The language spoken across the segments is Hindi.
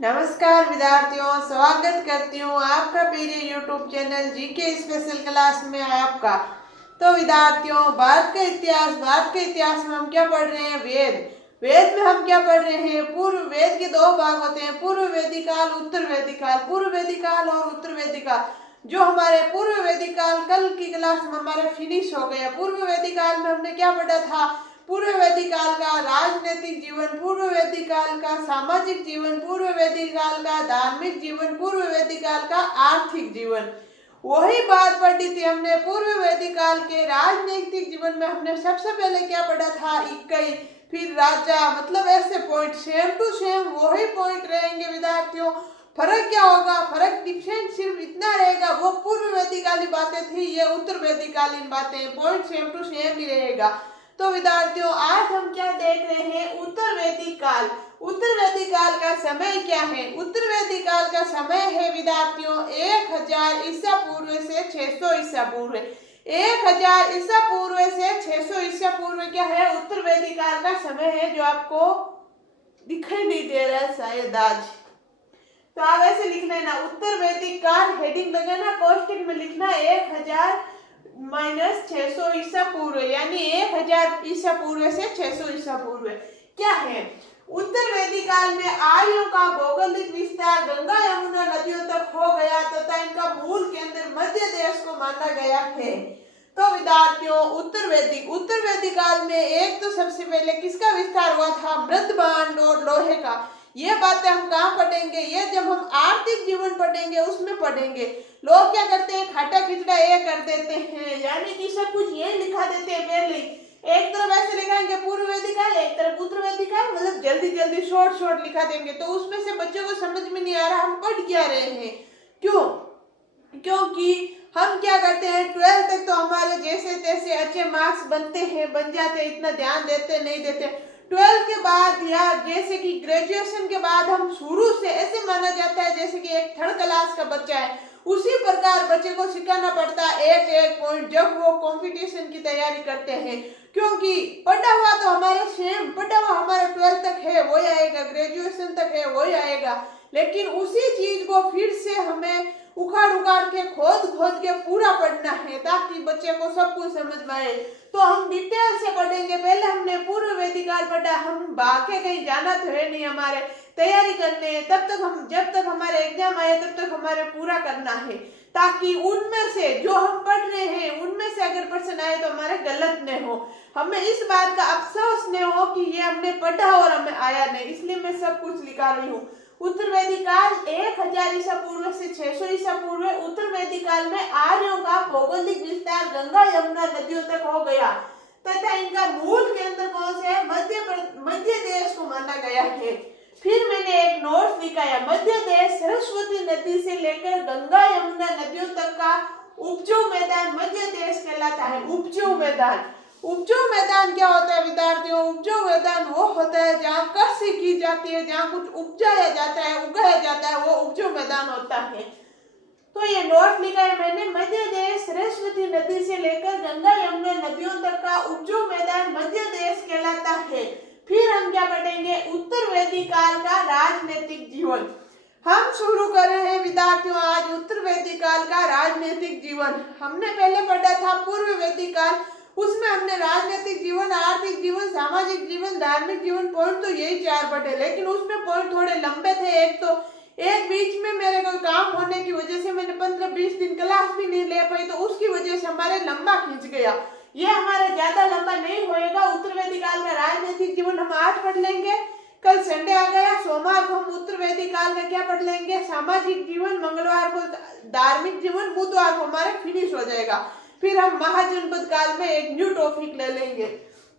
नमस्कार विद्यार्थियों, स्वागत करती हूँ आपका मेरे YouTube channel GK special class में आपका। तो विद्यार्थियों, भारत के इतिहास में हम क्या पढ़ रहे हैं? वेद में हम क्या पढ़ रहे हैं? पूर्व वेद के दो भाग होते हैं, पूर्व वैदिक काल, उत्तर वैदिक काल। पूर्व वैदिक काल और उत्तर वैदिक काल, जो हमारे पूर्व वैदिक काल कल की क्लास में हमारे फिनिश हो गया। पूर्व वैदिक काल में हमने क्या पढ़ा था? पूर्व वैदिक काल का राजनीतिक जीवन, पूर्व वैदिक काल का सामाजिक जीवन, पूर्व वैदिक काल का धार्मिक जीवन, पूर्व वैदिक काल का आर्थिक जीवन। वही बात पढ़ी थी हमने। पूर्व वैदिक काल के राजनीतिक जीवन में हमने सबसे पहले क्या पढ़ा था? इक्कई, फिर राजा, मतलब ऐसे पॉइंट सेम टू सेम वही पॉइंट रहेंगे विद्यार्थियों। फर्क क्या होगा? फर्क डिफरेंट सिर्फ इतना रहेगा, वो पूर्व वैदिक कालीन बातें थी, ये उत्तर वैदिक कालीन बातें, पॉइंट सेम टू सेम ही रहेगा। तो विद्यार्थियों, आज हम क्या देख रहे हैं? उत्तर वैदिक काल। उत्तर वैदिक काल का समय क्या है? उत्तर वैदिक काल का समय है विद्यार्थियों 1000 ईसा पूर्व से 600 ईसा पूर्व। 1000 ईसा पूर्व से 600 ईसा पूर्व क्या है? उत्तर वैदिक काल का समय है, जो आपको दिखाई नहीं दे रहा है शायद आज। तो आप ऐसे लिखना है ना, उत्तर वैदिक काल हेडिंग लगाना, कोष्टक में लिखना 1000 माइनस 600 ईसा पूर्व, यानी 1000 ईसा पूर्व से 600 ईसा पूर्व क्या है? उत्तर वैदिक काल में आर्यों का भौगोलिक विस्तार गंगा यमुना नदियों तक हो गया तथा इनका मूल केंद्र मध्य देश को माना गया है। तो विद्यार्थियों, उत्तर वैदिक काल में एक तो सबसे पहले किसका विस्तार हुआ था? मृद भांड और लोहे का। ये बातें हम कहाँ पढ़ेंगे? ये जब हम आर्थिक जीवन पढ़ेंगे उसमें पढ़ेंगे। लोग क्या करते हैं? खाटा खिचड़ा ये कर देते हैं, यानी कि सब कुछ ये लिखा देते हैं पहले। एक तरफ ऐसे लिखाएंगे पूर्व वैदिक काल, एक तरफ उत्तर वैदिक काल, मतलब जल्दी जल्दी शॉर्ट लिखा देंगे, तो उसमें से बच्चों को समझ में नहीं आ रहा हम पढ़ क्या रहे हैं। क्यों? क्योंकि हम क्या करते हैं, 12th तक तो हमारे जैसे तैसे अच्छे मार्क्स बनते हैं, बन जाते हैं, इतना ध्यान देते नहीं देते। 12th के बाद या जैसे कि ग्रेजुएशन के बाद हम शुरू से ऐसे माना जाता है जैसे कि एक 3rd क्लास का बच्चा है, उसी प्रकार बच्चे को सिखाना पड़ता है एक एक पॉइंट जब वो कंपटीशन की तैयारी करते हैं। क्योंकि पढ़ा हुआ तो हमारा सेम, पढ़ा हुआ हमारा 12th तक है वही आएगा, ग्रेजुएशन तक है वही आएगा, लेकिन उसी चीज को फिर से हमें उखाड़ के खोद के पूरा पढ़ना है ताकि बच्चे को सब कुछ समझ में आए। तो हम डिटेल से पढ़ेंगे। पहले हमने पूर्व वैदिक काल पढ़ा, हम बाकी कहीं जाना तो है नहीं, हमारे तैयारी करने है, तब तक हम जब तक हमारे एग्जाम आए तब तक हमारे पूरा करना है, ताकि उनमें से जो हम पढ़ रहे हैं उनमें से अगर प्रश्न आए तो हमारे गलत न हो, हमें इस बात का अफसोस न हो कि ये हमने पढ़ा और हमें आया नहीं। इसलिए मैं सब कुछ लिखा रही हूँ। उत्तर वैदिक काल 1000 ईसा पूर्व से 600 ईसा पूर्व। उत्तर वैदिक काल में आर्यों का भौगोलिक विस्तार गंगा यमुना नदियों तक हो गया तथा इनका मूल केंद्र कौन से है? मध्य देश को माना गया है। फिर मैंने एक नोट लिखा है, मध्य देश सरस्वती नदी से लेकर गंगा यमुना नदियों तक का उपजाऊ मैदान मध्य देश कहलाता है। उपजाऊ मैदान क्या होता है विद्यार्थियों? उपजाऊ मैदान वो होता है जहाँ कृषि की जाती है, जहाँ कुछ उपजाया जाता है, उगाया जाता है, वो उपजाऊ मैदान होता है। तो ये नोट लिखा है मैंने, मध्य देश सरस्वती नदी से लेकर गंगा यमुना नदियों तक का उपजाऊ मैदान मध्य देश कहलाता है। फिर हम क्या पढ़ेंगे? उत्तर वैदिक काल का राजनीतिक जीवन। हम शुरू कर रहे हैं विद्यार्थियों आज उत्तर वैदिक काल का राजनीतिक जीवन। हमने पहले पढ़ा था पूर्व वैदिक काल, उसमें हमने राजनीतिक जीवन, आर्थिक जीवन, सामाजिक जीवन, धार्मिक जीवन, पॉइंट तो यही 4 पढ़े, लेकिन उसमें पॉइंट थोड़े लंबे थे। एक बीच में मेरे कोई काम होने की वजह से मैंने 15-20 दिन क्लास भी नहीं ले पाई, तो उसकी वजह से हमारे लंबा खींच गया। ये हमारा ज्यादा लंबा नहीं होएगा। उत्तर वैदिक काल का राजनीतिक जीवन हम आज पढ़ लेंगे। कल संडे आ गया, सोमवार को हम उत्तर वैदिक काल का क्या पढ़ लेंगे? सामाजिक जीवन। मंगलवार को धार्मिक जीवन। बुधवार को हमारा फिनिश हो जाएगा। फिर हम महाजनपद काल में एक न्यू टॉपिक ले लेंगे।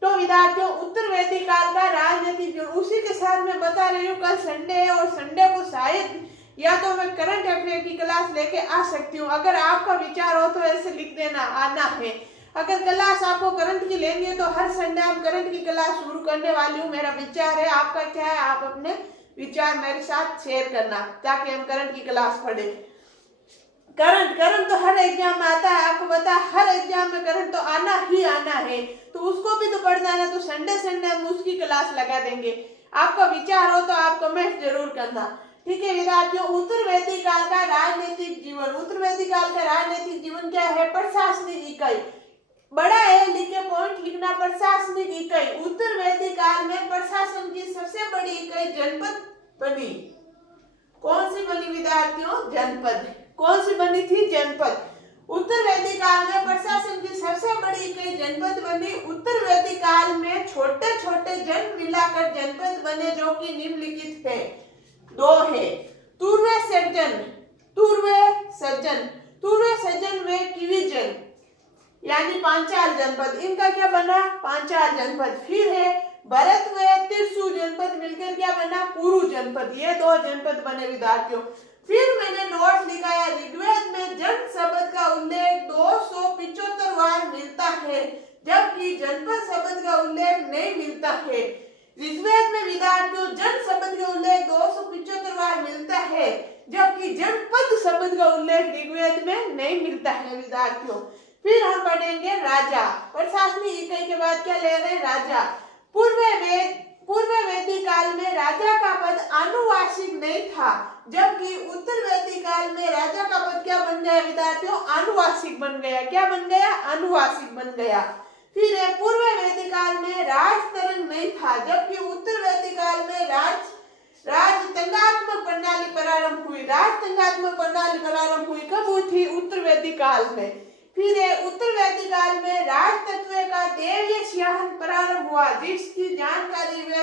तो विद्यार्थियों, उत्तर वैदिक काल का राजनीतिक जीवन उसी के साथ मैं बता रही हूँ। कल संडे है और संडे को शायद या तो मैं करंट अफेयर की क्लास लेके आ सकती हूँ। अगर आपका विचार हो तो ऐसे लिख देना, आना है। अगर क्लास आपको करंट की लेनी है तो हर संडे हम करंट की क्लास शुरू करने वाली हूँ। मेरा विचार है, आपका क्या है? आप अपने विचार मेरे साथ शेयर करना ताकि हम करंट की क्लास पढ़े। करंट तो हर एग्जाम में आता है, आपको पता है, हर एग्जाम में करंट तो आना ही आना है, तो उसको भी तो पढ़ना है ना। तो संडे हम उसकी क्लास लगा देंगे। आपका विचार हो तो आप कमेंट जरूर करना। ठीक है विद्यार्थियों, उत्तर वैदिक काल का राजनीतिक जीवन। उत्तर वैदिक काल का राजनीतिक जीवन क्या है? प्रशासनिक इकाई। बड़ा है लिख के पॉइंट लिखना, प्रशासनिक इकाई। उत्तर वैदिक काल में प्रशासन की सबसे बड़ी इकाई जनपद बनी। कौन सी बनी विद्यार्थियों? जनपद। कौन सी बनी थी? जनपद। उत्तर वैदिक काल में प्रशासन की सबसे बड़ी इकाई जनपद बनी। उत्तर वैदिक काल में छोटे छोटे जन मिलाकर जनपद बने जो कि निम्नलिखित है। दो है, तुर्वे सज्जन, तुर्वे सज्जन, तुर्वे सज्जन में किवीजन यानी पांचाल जनपद, इनका क्या बना? पांचाल जनपद। फिर है भरत व तिरसु जनपद मिलकर क्या बना? कुरु जनपद। ये दो जनपद बने विद्यार्थियों। फिर मैंने नोट लिखाया, ऋग्वेद में जन शब्द का उल्लेख 275 बार मिलता है जबकि जनपद शब्द का उल्लेख नहीं मिलता है। ऋग्वेद में विद्यार्थियों जन शब्द का उल्लेख 275 बार मिलता है जबकि जनपद शब्द का उल्लेख ऋग्वेद में नहीं मिलता है विद्यार्थियों। फिर हम पढ़ेंगे राजा। प्रशासनिक इकाई के बाद क्या ले रहे हैं? राजा। पूर्व वैदिक काल में राजा का पद आनुवांशिक नहीं था जबकि उत्तर वैदिक काल में राजा का पद क्या बन गया विद्यार्थियों? आनुवांशिक बन गया। क्या बन गया? आनुवांशिक बन गया। फिर है पूर्व वैदिक काल में राजतरंग नहीं था जबकि उत्तर वैदिक काल में राजतंगात्मक प्रणाली प्रारंभ हुई। राजतंगात्मक प्रणाली प्रारंभ हुई कब हुई थी? उत्तर वैदिक काल में। फिर है उत्तर वैदिक काल में राजतत्व का देवीय सिंहासन प्रारंभ हुआ जिसकी जानकारी वे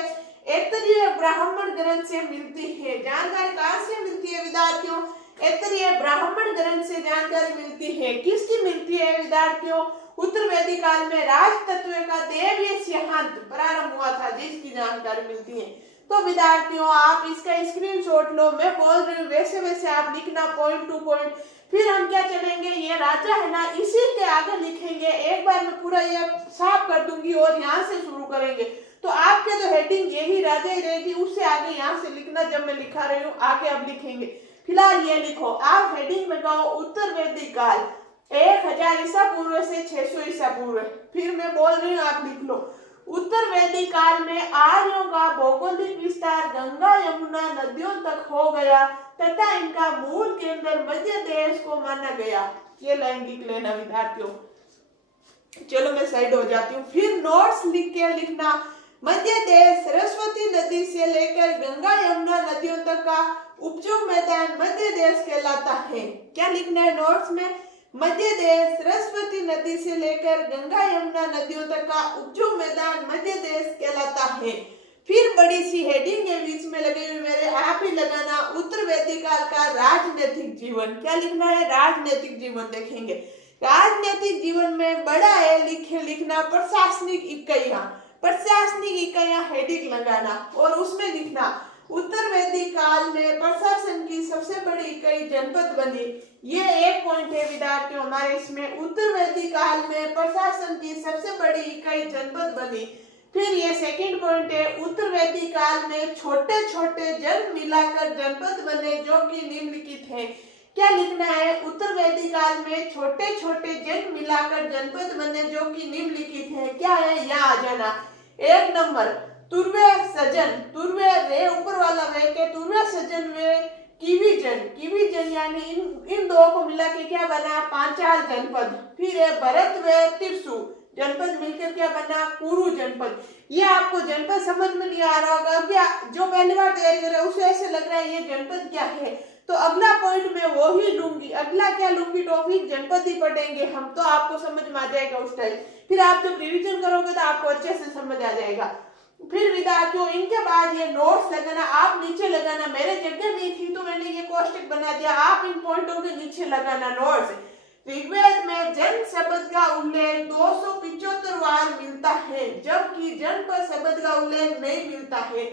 ऐतरेय ब्राह्मण ग्रंथ से मिलती है। जानकारी कहां से मिलती है विद्यार्थियों? ऐतरेय ब्राह्मण ग्रंथ से जानकारी मिलती है। किसकी मिलती है विद्यार्थियों? उत्तर वैदिक काल में राजतत्व का देवीय सिंहासन प्रारंभ हुआ था जिसकी जानकारी मिलती है। तो विद्यार्थियों आप इसका स्क्रीनशॉट लो, मैं बोल रही हूँ वैसे वैसे आप लिखना पॉइंट टू पॉइंट। फिर हम क्या चलेंगे, ये राजा है ना, इसी के आगे लिखेंगे। एक बार मैं पूरा ये साफ कर दूंगी और यहाँ से शुरू करेंगे तो आपके तो हेडिंग यही राजा ही रहेगी, उससे आगे यहाँ से लिखना जब मैं लिखा रही हूँ आगे अब लिखेंगे। फिलहाल ये लिखो, आप हेडिंग में कहो उत्तर वैदिक काल 1000 ईसा पूर्व से 600 ईसा पूर्व। फिर मैं बोल रही हूँ आप लिख लो, उत्तर वैदिक काल में आर्यों का भौगोलिक विस्तार गंगा यमुना नदियों तक हो गया तथा इनका मूल केंद्र मध्य देश को माना गया। ये लाइन लिख लेना विद्यार्थियों। चलो मैं साइड हो जाती हूँ। फिर नोट्स लिख के लिखना, मध्य देश सरस्वती नदी से लेकर गंगा यमुना नदियों तक का उपजाऊ मैदान मध्य देश कहलाता है। क्या लिखना है नोट्स में? मध्य देश सरस्वती नदी से लेकर गंगा यमुना नदियों तक का उपजाऊ मैदान मध्य देश कहलाता है। फिर बड़ी सी हेडिंग है बीच में लगे हुए मेरे, आप ही लगाना, उत्तर वैदिक काल का राजनीतिक जीवन। क्या लिखना है? राजनीतिक जीवन। देखेंगे राजनीतिक जीवन में बड़ा है लिखे लिखना प्रशासनिक इकाइयां। प्रशासनिक इकाइयां हेडिंग लगाना और उसमें लिखना उत्तर वैदिक काल में प्रशासन की सबसे बड़ी इकाई जनपद बनी। ये एक पॉइंट है विद्यार्थियों हमारे इसमें, उत्तर वैदिक काल में प्रशासन की सबसे बड़ी इकाई जनपद बनी। फिर ये सेकंड पॉइंट है, उत्तर वैदिक काल में छोटे छोटे जन मिलाकर जनपद बने जो कि निम्नलिखित है। क्या लिखना है? उत्तर वैदिक काल में छोटे छोटे जन मिलाकर जनपद बने जो कि निम्नलिखित है। क्या है? यहाँ आ जाना। एक नंबर तुर्वे सज्जन, तुर्वे रे ऊपर वाला वे के तुर्वे सज्जन वे किवीजन, किवीजन यानी इन दो को मिला के क्या बना? पांचाल जनपद। फिर है भरत व तिरसु जनपद मिलकर क्या बना? कुरु जनपद। ये आपको जनपद समझ में नहीं आ रहा होगा क्या? जो पहली बार तैयारी कर रहा है उसे ऐसे लग रहा है ये जनपद क्या है, तो अगला पॉइंट मैं वो ही लूंगी। अगला क्या लूंगी? टॉपिक जनपद ही पढ़ेंगे हम, तो आपको समझ में आ जाएगा उस टाइम। फिर आप जब रिवीजन करोगे तो आपको अच्छे से समझ आ जाएगा। फिर विद्यार्थियों इनके बाद ये नोट्स लगाना, आप नीचे लगाना। मेरे जगह नहीं थी तो मैंने ये कोष्टक बना दिया, आप इन पॉइंटों के नीचे लगाना नोट्स। ऋग्वेद में जन शब्द का उल्लेख 275 बार मिलता है जबकि जनपद शब्द का उल्लेख नहीं मिलता है।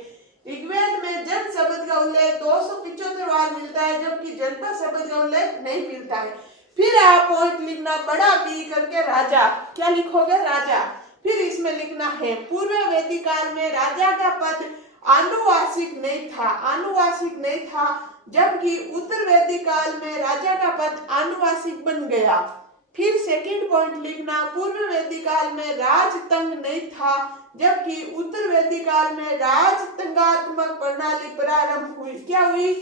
ऋग्वेद में जन शब्द का उल्लेख 275 बार मिलता है जबकि जनपद शब्द का उल्लेख नहीं मिलता है। फिर आप पॉइंट लिखना बड़ा बी करके राजा। क्या लिखोगे? राजा। फिर इसमें लिखना है पूर्व वैदिक काल में राजा का पद आनुवांशिक नहीं था, आनुवांशिक नहीं था जबकि उत्तर वैदिक काल में राजा का पद आनुवांशिक बन गया। फिर सेकंड पॉइंट लिखना पूर्व वैदिक काल में राजतंग नहीं था जबकि उत्तर वैदिक काल में राजतंगात्मक प्रणाली प्रारंभ हुई। क्या हुई?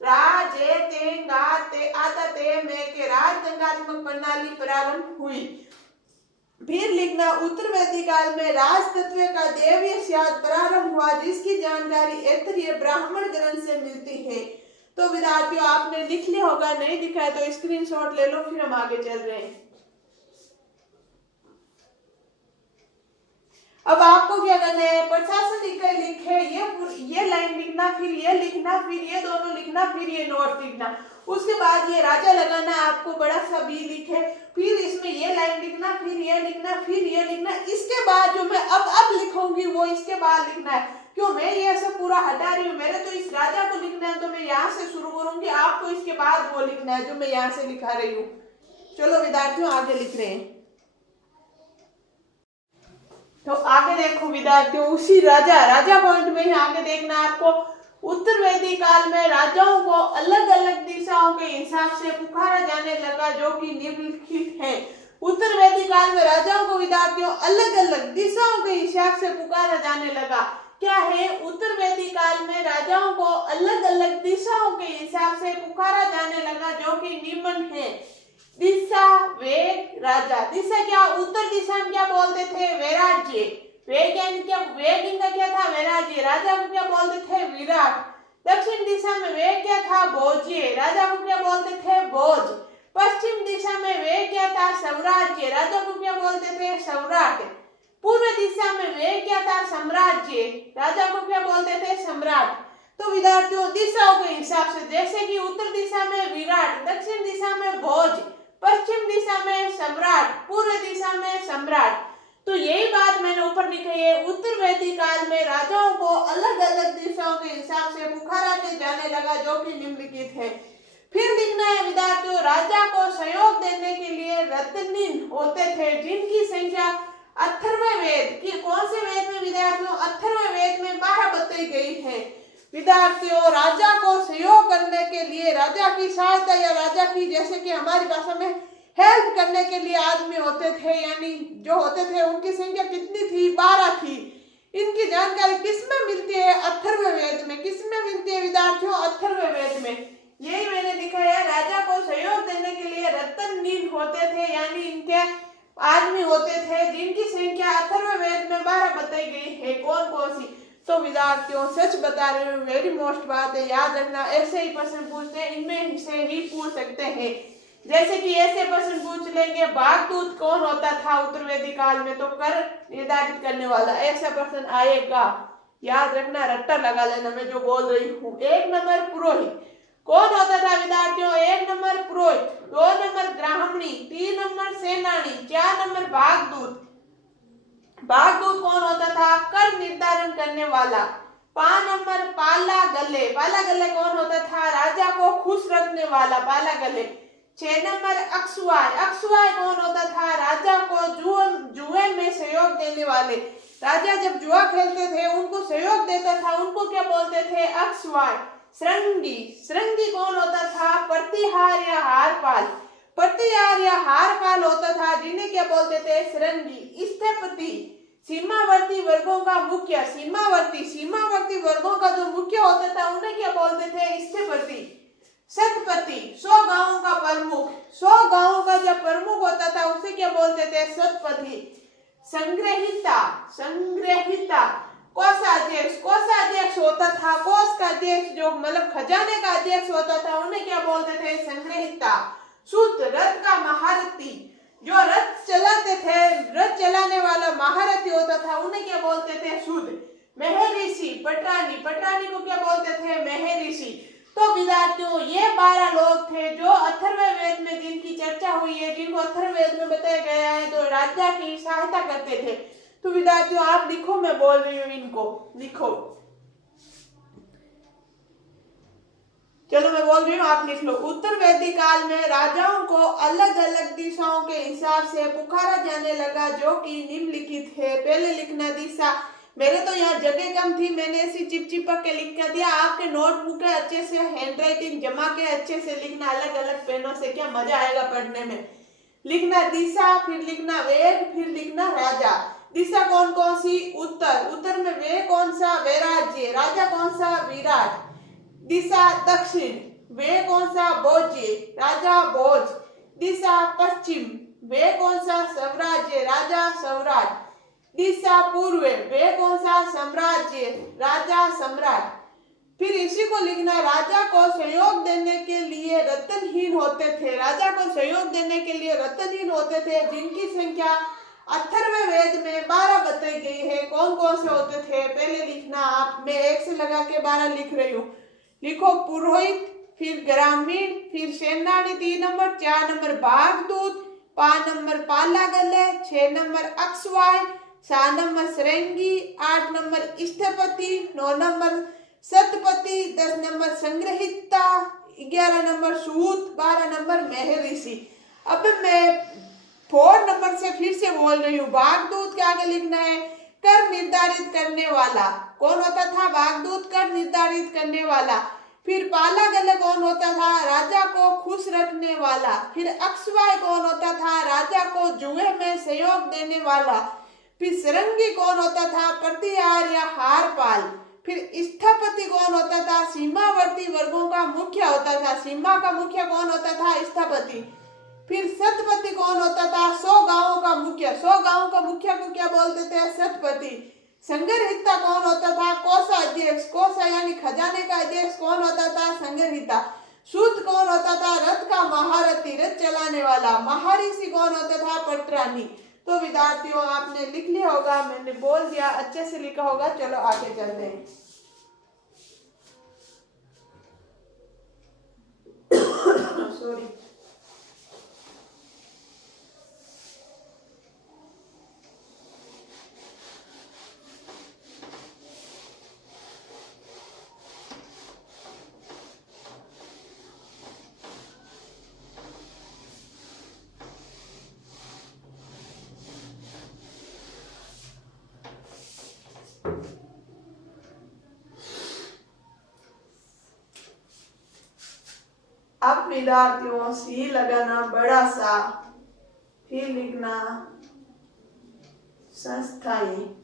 रा जे ते गा ते आता ते में के राजतंत्रात्मक प्रणाली प्रारंभ हुई। फिर लिखना उत्तर वैदिक काल में राजतत्व का दैवीय शाद प्रारंभ हुआ जिसकी जानकारी ऐतरेय ब्राह्मण ग्रंथ से मिलती है। तो विद्यार्थियों आपने लिख लिया होगा, नहीं दिखा है तो स्क्रीनशॉट ले लो, फिर हम आगे चल रहे हैं। अब आपको क्या करना है, प्रशासनिक लिखे ये लाइन लिखना, फिर ये लिखना, फिर ये दोनों लिखना, फिर ये नोट लिखना। उसके बाद ये राजा लगाना, आपको बड़ा सा बी लिखे, फिर इसमें ये लाइन लिखना, फिर ये लिखना, फिर ये लिखना। इसके बाद जो मैं अब लिखूंगी वो इसके बाद लिखना है। क्यों मैं ये सब पूरा हटा रही हूँ, मेरे तो इस राजा को लिखना है तो मैं यहाँ से शुरू करूंगी, आपको इसके बाद वो लिखना है जो मैं यहाँ से लिखा रही हूँ। चलो विद्यार्थियों आगे लिख रहे हैं। तो आगे देखो विद्यार्थियों, उसी राजा पॉइंट में ही आगे देखना आपको। उत्तर वैदिक काल में राजाओं को अलग अलग दिशाओं के हिसाब से पुकारा जाने लगा जो कि निम्नलिखित है। उत्तर वैदिक काल में राजाओं को विद्यार्थियों अलग अलग दिशाओं के हिसाब से पुकारा जाने लगा। क्या है, उत्तर वैदिक काल में राजाओं को अलग अलग दिशाओं के हिसाब से पुकारा जाने लगा जो कि निम्न है। दिशा, वेग, राजा। दिशा क्या, उत्तर दिशा में क्या बोलते थे, वैराज्य। वेग इनका क्या था, वैराज्य। राजा को क्या बोलते थे, विराट। दक्षिण दिशा में वेग क्या था, भोज्य। राजा को क्या बोलते थे, भोज। पश्चिम दिशा में वेग क्या था, साम्राज्य। राजा को क्या बोलते थे, सम्राट। पूर्व दिशा में वेग क्या था, साम्राज्य। राजा को क्या बोलते थे, सम्राट। तो विद्यार्थियों दिशाओं के हिसाब से, जैसे कि उत्तर दिशा में विराट, दक्षिण दिशा में भोज, पश्चिम दिशा में सम्राट, पूर्व दिशा में सम्राट। तो यही बात मैंने ऊपर लिखी है। उत्तर वैदिक काल में राजाओं को अलग अलग दिशाओं के हिसाब से पुकारा जाने लगा जो कि निम्नलिखित है। फिर लिखना है विद्यार्थियों, राजा को सहयोग देने के लिए रत्निन होते थे जिनकी संख्या अथर्ववेद की, कौन से वेद में विद्यार्थियों, अथर्ववेद में 12 बताई गई है। विद्यार्थियों राजा को सहयोग करने के लिए, राजा की सहायता या राजा की, जैसे कि हमारी भाषा में हेल्प करने के लिए आदमी होते थे, यानी जो होते थे उनकी संख्या कितनी थी, 12 थी। इनकी जानकारी किसमें मिलती है, अथर्ववेद में। किसमें मिलती है विद्यार्थियों, अथर्ववेद में। यही मैंने लिखा है, राजा को सहयोग देने के लिए रत्निन होते थे, यानी इनके आदमी होते थे जिनकी संख्या अथर्ववेद में 12 बताई गई है। कौन कौन सी, तो विद्यार्थियों सच बता रहे हो, वेरी मोस्ट बात है, याद रखना। ऐसे ही प्रश्न पूछते हैं, इनमें से ही पूछ सकते हैं। जैसे कि ऐसे प्रश्न पूछ लेंगे, बागदूत कौन होता था उत्तर वैदिक काल में, तो कर निर्धारित करने वाला, ऐसा प्रश्न आएगा। याद रखना, रट्टा लगा लेना मैं जो बोल रही हूँ। 1 नंबर पुरोहित कौन होता था विद्यार्थियों, 1 नंबर पुरोहित, 2 नंबर ब्राह्मणी, 3 नंबर सेनानी, 4 नंबर बागदूत। बागदूत कौन होता था, कर निर्धारण करने वाला। 5 नंबर पाला गले, पाला गले कौन होता था, राजा को खुश रखने वाला, पाला गले। 6 नंबर अक्सुआय, अक्सुआय कौन होता था, राजा को जुए में सहयोग देने वाले। राजा जब जुआ खेलते थे उनको सहयोग देता था, उनको क्या बोलते थे, अक्सुआय। श्रृंगी, श्रृंगी कौन होता था, प्रतिहार या हारपाल, प्रतिहार या हारपाल होता था, जिन्हें क्या बोलते थे, श्रृंगी। स्थपति, सीमावर्ती वर्गों का मुख्य, सीमावर्ती वर्गों का जो मुख्य होता था उन्हें क्या बोलते थे, स्थपति। सतपति, 100 गांवों का प्रमुख, 100 गांवों का जब प्रमुख होता था उसे क्या बोलते थे, सतपति। संग्रहिता, संग्रहिता। कोषाध्यक्ष, कोषाध्यक्ष होता था, कोष का अध्यक्ष जो मतलब खजाने का अध्यक्ष होता था उन्हें क्या बोलते थे, संग्रहिता। सूत, रथ का महारथी, जो रथ चलाते थे, रथ चलाने वाला महारथी होता था उन्हें क्या बोलते थे, सूत। महर्षि, पटरानी, पटरानी को क्या बोलते थे, महर्षि। तो विद्यार्थियों ये 12 लोग थे जो अथर्ववेद में जिनकी चर्चा हुई है, जिनको अथर्ववेद में बताया गया है, तो राजा की सहायता करते थे। तो विद्यार्थियों आप लिखो, मैं बोल रही हूँ, इनको लिखो। चलो मैं बोल रही हूँ, आप लिख लो। उत्तर वैदिक काल में राजाओं को अलग अलग दिशाओं के हिसाब से पुकारा जाने लगा जो कि निम्नलिखित है। पहले लिखना दिशा, मेरे तो यहाँ जगह कम थी, मैंने ऐसी चिपचिपक के लिख कर दिया। आपके नोटबुक है अच्छे से हैंडराइटिंग जमा के अच्छे से लिखना, अलग अलग पेनों से, क्या मजा आएगा पढ़ने में। लिखना दिशा, फिर लिखना वेग, फिर लिखना राजा। दिशा कौन कौन सी, उत्तर, उत्तर में वेग कौन सा, वैराज्य। राजा कौन सा, विराट। दिशा दक्षिण, वे कौन सा? भोज्य, राजा भोज। दिशा पश्चिम, वे कौन सा? साम्राज्य, राजा सौराज। दिशा पूर्व, वे कौन सा? साम्राज्य, राजा सम्राट। फिर इसी को लिखना, राजा को सहयोग देने के लिए रत्नहीन होते थे। राजा को सहयोग देने के लिए रत्नहीन होते थे, जिनकी संख्या अथर्ववेद में 12 बताई गई है। कौन कौन से होते थे पहले लिखना आप। मैं 1 से लगा के 12 लिख रही हूँ। लिखो पुरोहित, फिर ग्रामीण, फिर सेनानी 3 नंबर, 4 नंबर बागदूत, 5 नंबर पालागल्ले, 6 नंबर अक्षवाय, 7 नंबर सरंगी, 8 नंबर स्थपति, 9 नंबर सतपति, 10 नंबर संग्रहिता, 11 नंबर सूत, 12 नंबर महर्षि। अब मैं 4 नंबर से फिर से बोल रही हूँ। बागदूत के आगे लिखना है कर निर्धारित करने वाला। कौन होता था? बागदूत कर निर्धारित करने वाला। फिर पालागल्ले कौन होता था? राजा को खुश रखने वाला। फिर अक्षवाय कौन होता था? राजा को जुए में सहयोग देने वाला। फिर सरंगी कौन होता था? प्रतिहार या हार पाल। फिर स्थपति कौन होता था? सीमावर्ती वर्गों का मुख्य होता था। सीमा का मुख्य कौन होता था? स्थपति। फिर सतपति कौन होता था? 100 गांवों का मुख्य। 100 गांवों का मुख्य को क्या बोलते थे? सतपति। संग्रहिता कौन होता था? कोषाध्यक्ष। कोष यानी खजाने का अध्यक्ष कौन होता था? संग्रहिता। सूत कौन होता था? रथ का महारथी, रथ चलाने वाला। महर्षि कौन होता था? पटरानी। तो विद्यार्थियों आपने लिख लिया होगा, मैंने बोल दिया, अच्छे से लिखा होगा। चलो आगे चलते हैं। सॉरी। अब विद्यार्थियों सी लगाना बड़ा सा, फिर लिखना संस्थाएं।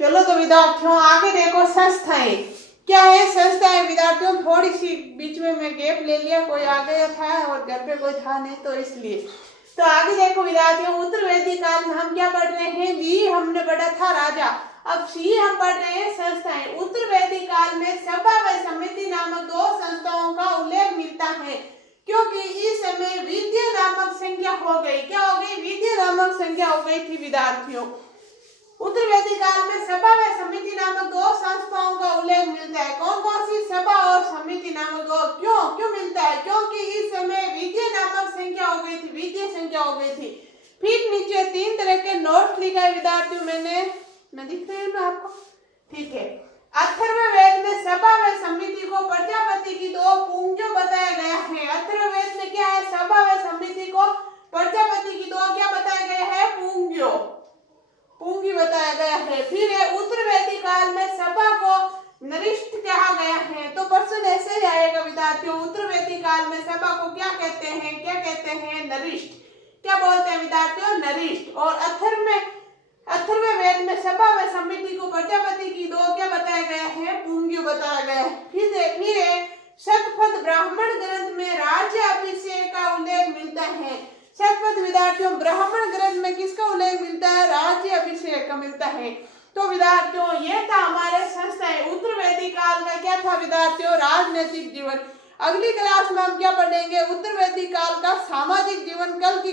चलो तो विद्यार्थियों आगे देखो संस्थाएं। क्या है संस्थाएं विद्यार्थियों? थोड़ी सी बीच में मैं गैप ले लिया, कोई आ गया था और घर पे कोई था नहीं तो इसलिए। तो आगे देखो विद्यार्थियों, उत्तर वैदिक काल में हम क्या पढ़ रहे हैं? वी हमने पढ़ा था राजा। अब सी हम पढ़ रहे हैं संस्थाएं। उत्तर वैदिक काल में सभा व समिति नामक 2 संस्थाओं का उल्लेख मिलता है, क्योंकि इस समय विद्या नामक संख्या हो गई। क्या हो गई? विद्या नामक संख्या हो गई थी विद्यार्थियों। उत्तर वैदिक काल में सभा व समिति नामक दो संस्थाओं का उल्लेख मिलता है। कौन कौन सी सभा और समिति नामक दो? क्यों मिलता है? क्योंकि इस समय विद्या नामक संख्या हो गई थी, विद्या संख्या हो गई थी। फिर नीचे 3 तरह के नोट्स लिखा है विद्यार्थियों, मैं दिख रहे हैं ना आपको? ठीक है। अथर्ववेद में सभा व समिति को प्रजापति की दो पूंजों बताया गया है। अथर्ववेद में क्या है? सभा व समिति को प्रजापति की दो क्या बताया गया है? पूंगी बताया गया है। फिर है उत्तर वैदिक काल में सभा को नरिष्ठ कहा गया है। तो प्रश्न ऐसे ही आएगा विद्यार्थियों, उत्तर वैदिक काल में सभा को क्या कहते हैं? क्या कहते हैं? नरिष्ठ। क्या बोलते हैं विद्यार्थियों? नरिष्ठ। और अथर्ववेद में सभा व समिति को प्रजापति की दो क्या बताया गया है? पूंगी बताया गया है। फिर है शतपथ ब्राह्मण ग्रंथ में राज्य अभिषेक का उल्लेख मिलता है। शतपथ विद्यार्थियों ब्राह्मण ग्रंथ में किसका उल्लेख मिलता है? राज्य अभिषेक का मिलता है। तो विद्यार्थियों ये था हमारे संस्थाएं उत्तर वैदिक काल का क्या था विद्यार्थियों? राजनीतिक जीवन। अगली क्लास में हम क्या पढ़ेंगे? उत्तर वैदिक काल का सामाजिक जीवन। कल की